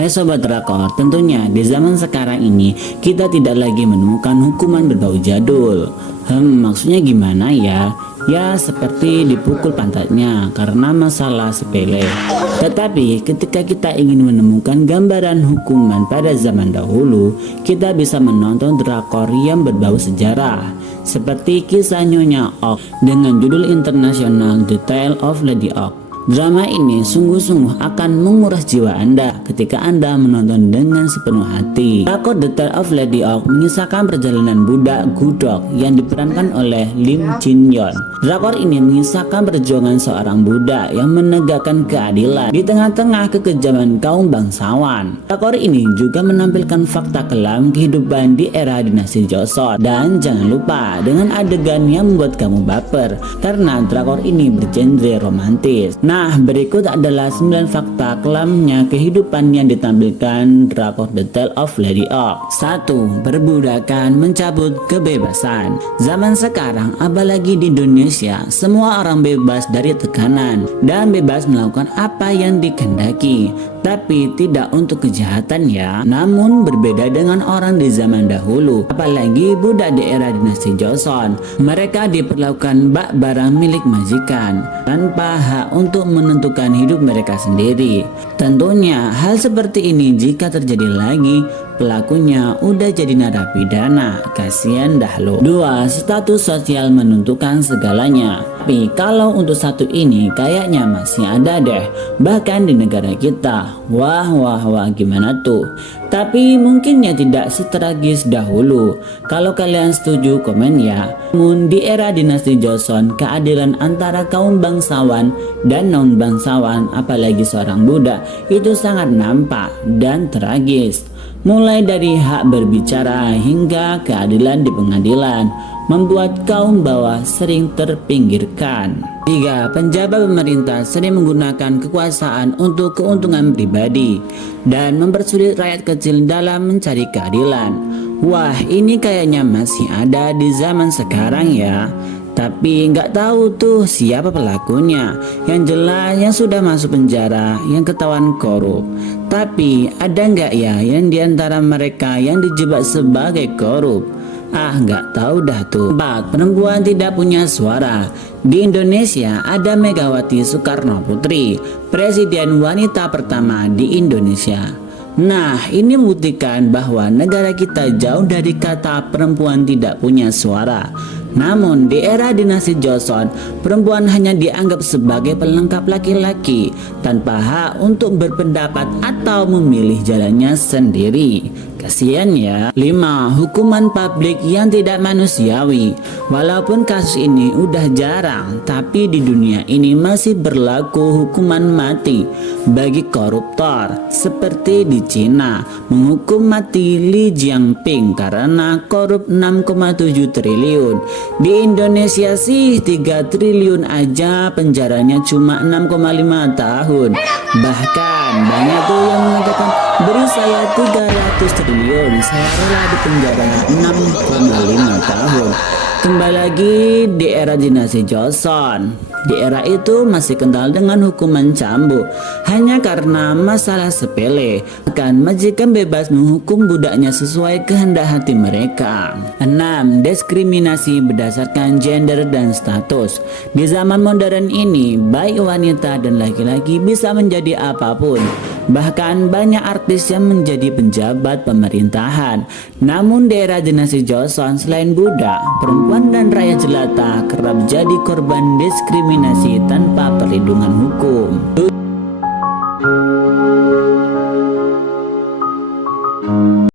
Hai Sobat Drakor, tentunya di zaman sekarang ini kita tidak lagi menemukan hukuman berbau jadul. Maksudnya gimana ya? Ya seperti dipukul pantatnya karena masalah sepele. Tetapi ketika kita ingin menemukan gambaran hukuman pada zaman dahulu, kita bisa menonton drakor yang berbau sejarah. Seperti kisah Nyonya Oak dengan judul internasional The Tale of Lady Oak. Drama ini sungguh-sungguh akan menguras jiwa Anda ketika Anda menonton dengan sepenuh hati. Drakor The Tale of Lady Oak mengisahkan perjalanan budak Gudok yang diperankan oleh Lim Jin Yeon. Drakor ini mengisahkan perjuangan seorang budak yang menegakkan keadilan di tengah-tengah kekejaman kaum bangsawan. Drakor ini juga menampilkan fakta kelam kehidupan di era dinasti Joseon. Dan jangan lupa dengan adegan yang membuat kamu baper karena drakor ini bergenre romantis. Nah, berikut adalah 9 fakta kelamnya kehidupan yang ditampilkan drakor The Tale of Lady Oak. 1. Perbudakan mencabut kebebasan. Zaman sekarang, apalagi di Indonesia, semua orang bebas dari tekanan dan bebas melakukan apa yang dikehendaki, tapi tidak untuk kejahatan ya. Namun berbeda dengan orang di zaman dahulu, apalagi budak di era dinasti Joseon. Mereka diperlakukan bak barang milik majikan tanpa hak untuk menentukan hidup mereka sendiri. Tentunya hal seperti ini jika terjadi lagi, pelakunya udah jadi narapidana. Kasihan dah lo. 2. Status sosial menentukan segalanya. Tapi kalau untuk satu ini kayaknya masih ada deh, bahkan di negara kita. Wah gimana tuh? Tapi mungkinnya tidak setragis dahulu. Kalau kalian setuju komen ya. Namun di era dinasti Joseon, keadilan antara kaum bangsawan dan non bangsawan, apalagi seorang budak, itu sangat nampak dan tragis. Mulai dari hak berbicara hingga keadilan di pengadilan, membuat kaum bawah sering terpinggirkan. 3. Penjabat pemerintah sering menggunakan kekuasaan untuk keuntungan pribadi dan mempersulit rakyat kecil dalam mencari keadilan. Wah, ini kayaknya masih ada di zaman sekarang ya. Tapi nggak tahu tuh siapa pelakunya. Yang jelas yang sudah masuk penjara, yang ketahuan korup. Tapi ada nggak ya yang diantara mereka yang dijebak sebagai korup? Nggak tahu dah tuh. 4. Perempuan tidak punya suara. Di Indonesia ada Megawati Soekarno Putri, presiden wanita pertama di Indonesia. Nah, ini membuktikan bahwa negara kita jauh dari kata perempuan tidak punya suara. Namun di era dinasti Joseon, perempuan hanya dianggap sebagai pelengkap laki-laki tanpa hak untuk berpendapat atau memilih jalannya sendiri. Kasihan ya. 5. Hukuman publik yang tidak manusiawi. Walaupun kasus ini udah jarang, tapi di dunia ini masih berlaku hukuman mati bagi koruptor. Seperti di Cina, menghukum mati Li Jiangping karena korup 6,7 triliun. Di Indonesia sih 3 triliun aja penjaranya cuma 6,5 tahun. Bahkan banyak tuh yang mengatakan, beri saya 300 triliun, saya rela di penjara 6,5 tahun. Kembali lagi di era dinasti Joseon. Di era itu masih kental dengan hukuman cambuk hanya karena masalah sepele. Bahkan majikan bebas menghukum budaknya sesuai kehendak hati mereka. 6. Diskriminasi berdasarkan gender dan status. Di zaman modern ini, baik wanita dan laki-laki bisa menjadi apapun. Bahkan banyak artis yang menjadi penjabat pemerintahan. Namun di era dinasti Joseon, selain budak, perempuan dan rakyat jelata kerap jadi korban diskriminasi tanpa perlindungan hukum.